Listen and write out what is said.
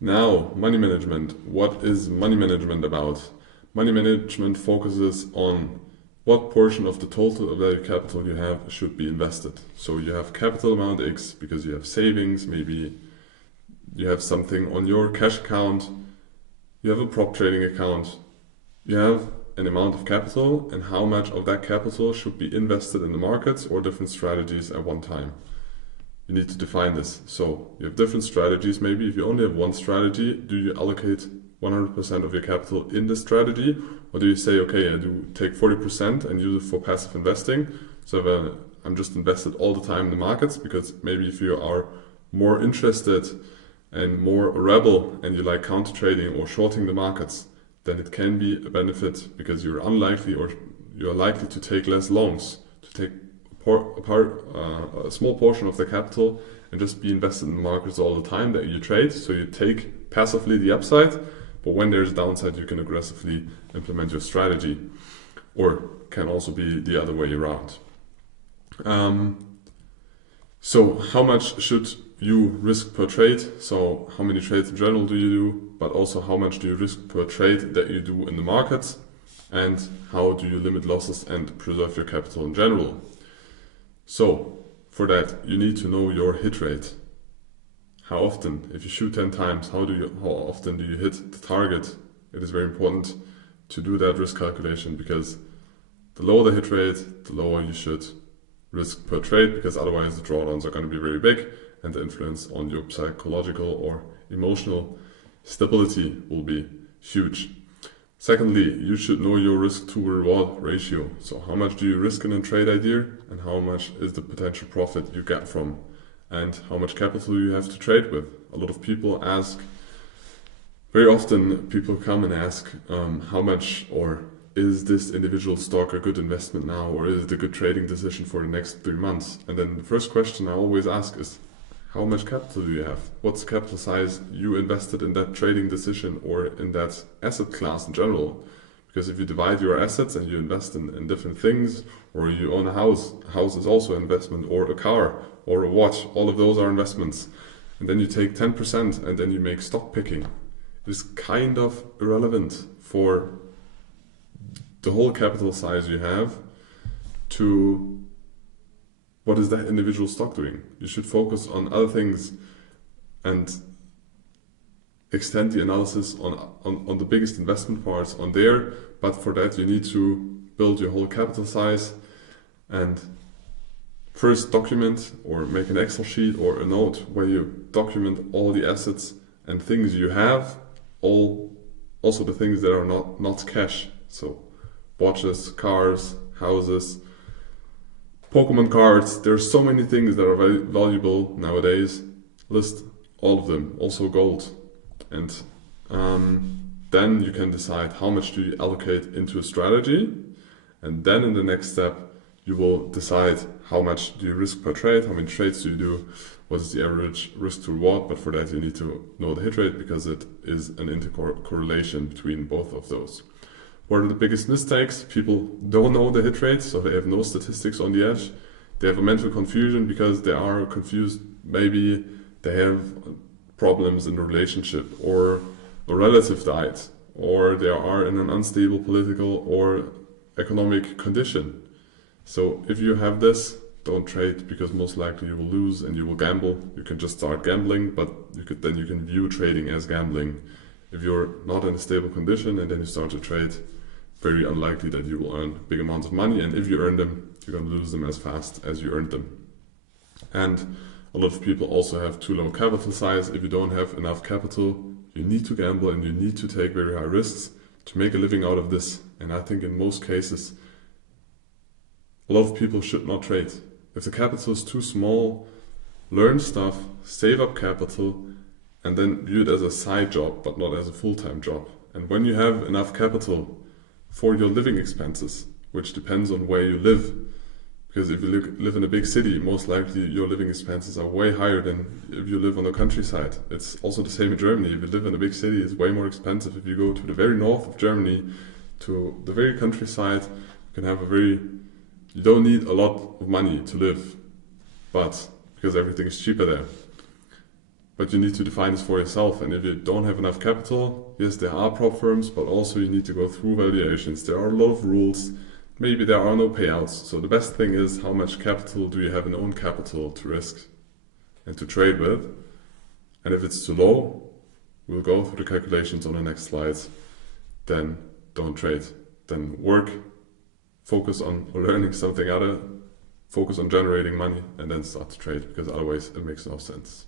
Now, money management. What is money management about? Money management focuses on what portion of the total available capital you have should be invested. So you have capital amount X because you have savings, maybe you have something on your cash account, you have a prop trading account, you have an amount of capital, and how much of that capital should be invested in the markets or different strategies at one time. You need to define this. So you have different strategies. Maybe if you only have one strategy, do you allocate 100% of your capital in the strategy? Or do you say, okay, I do take 40% and use it for passive investing? So I'm just invested all the time in the markets, because maybe if you are more interested and more a rebel and you like counter trading or shorting the markets, then it can be a benefit, because you're unlikely or you're likely to take less longs, to take a small portion of the capital and just be invested in markets all the time that you trade. So you take passively the upside, but when there's downside, you can aggressively implement your strategy, or can also be the other way around. So how much should you risk per trade? So how many trades in general do you do, but also how much do you risk per trade that you do in the markets, and how do you limit losses and preserve your capital in general? So for that, you need to know your hit rate. How often, if you shoot 10 times, how often do you hit the target? It is very important to do that risk calculation, because the lower the hit rate, the lower you should risk per trade, because otherwise the drawdowns are going to be very big and the influence on your psychological or emotional stability will be huge. Secondly, you should know your risk to reward ratio. So how much do you risk in a trade idea, and how much is the potential profit you get from, and how much capital you have to trade with. A lot of people ask, very often people come and ask, how much, or is this individual stock a good investment now, or is it a good trading decision for the next 3 months? And then the first question I always ask is, how much capital do you have? What's the capital size you invested in that trading decision or in that asset class in general? Because if you divide your assets and you invest in different things, or you own a house is also an investment, or a car, or a watch, all of those are investments. And then you take 10% and then you make stock picking. It is kind of irrelevant for the whole capital size you have to what is that individual stock doing. You should focus on other things and extend the analysis on the biggest investment parts on there. But for that, you need to build your whole capital size and first document or make an Excel sheet or a note where you document all the assets and things you have, also the things that are not cash. So watches, cars, houses, Pokemon cards. There's so many things that are very valuable nowadays. List all of them, also gold. And then you can decide how much do you allocate into a strategy. And then in the next step, you will decide how much do you risk per trade, how many trades do you do, what is the average risk to reward. But for that, you need to know the hit rate, because it is an intercorrelation between both of those. What are the biggest mistakes? People don't know the hit rate, so they have no statistics on the edge. They have a mental confusion because they are confused. Maybe they have problems in a relationship, or a relative died, or they are in an unstable political or economic condition. So if you have this, don't trade, because most likely you will lose and you will gamble. You can just start gambling, but you can view trading as gambling. If you're not in a stable condition and then you start to trade, very unlikely that you will earn big amounts of money, and if you earn them, you're going to lose them as fast as you earned them. And a lot of people also have too low capital size. If you don't have enough capital, you need to gamble and you need to take very high risks to make a living out of this. And I think in most cases, a lot of people should not trade. If the capital is too small, learn stuff, save up capital, and then view it as a side job, but not as a full-time job. And when you have enough capital for your living expenses, which depends on where you live, because if you live in a big city, most likely your living expenses are way higher than if you live on the countryside. It's also the same in Germany. If you live in a big city, it's way more expensive. If you go to the very north of Germany, to the very countryside, you can have you don't need a lot of money to live, but because everything is cheaper there. But you need to define this for yourself. And if you don't have enough capital, yes, there are prop firms, but also you need to go through valuations. There are a lot of rules. Maybe there are no payouts. So the best thing is, how much capital do you have in own capital to risk and to trade with? And if it's too low, we'll go through the calculations on the next slides. Then don't trade. Then work, focus on learning something other, focus on generating money, and then start to trade, because otherwise it makes no sense.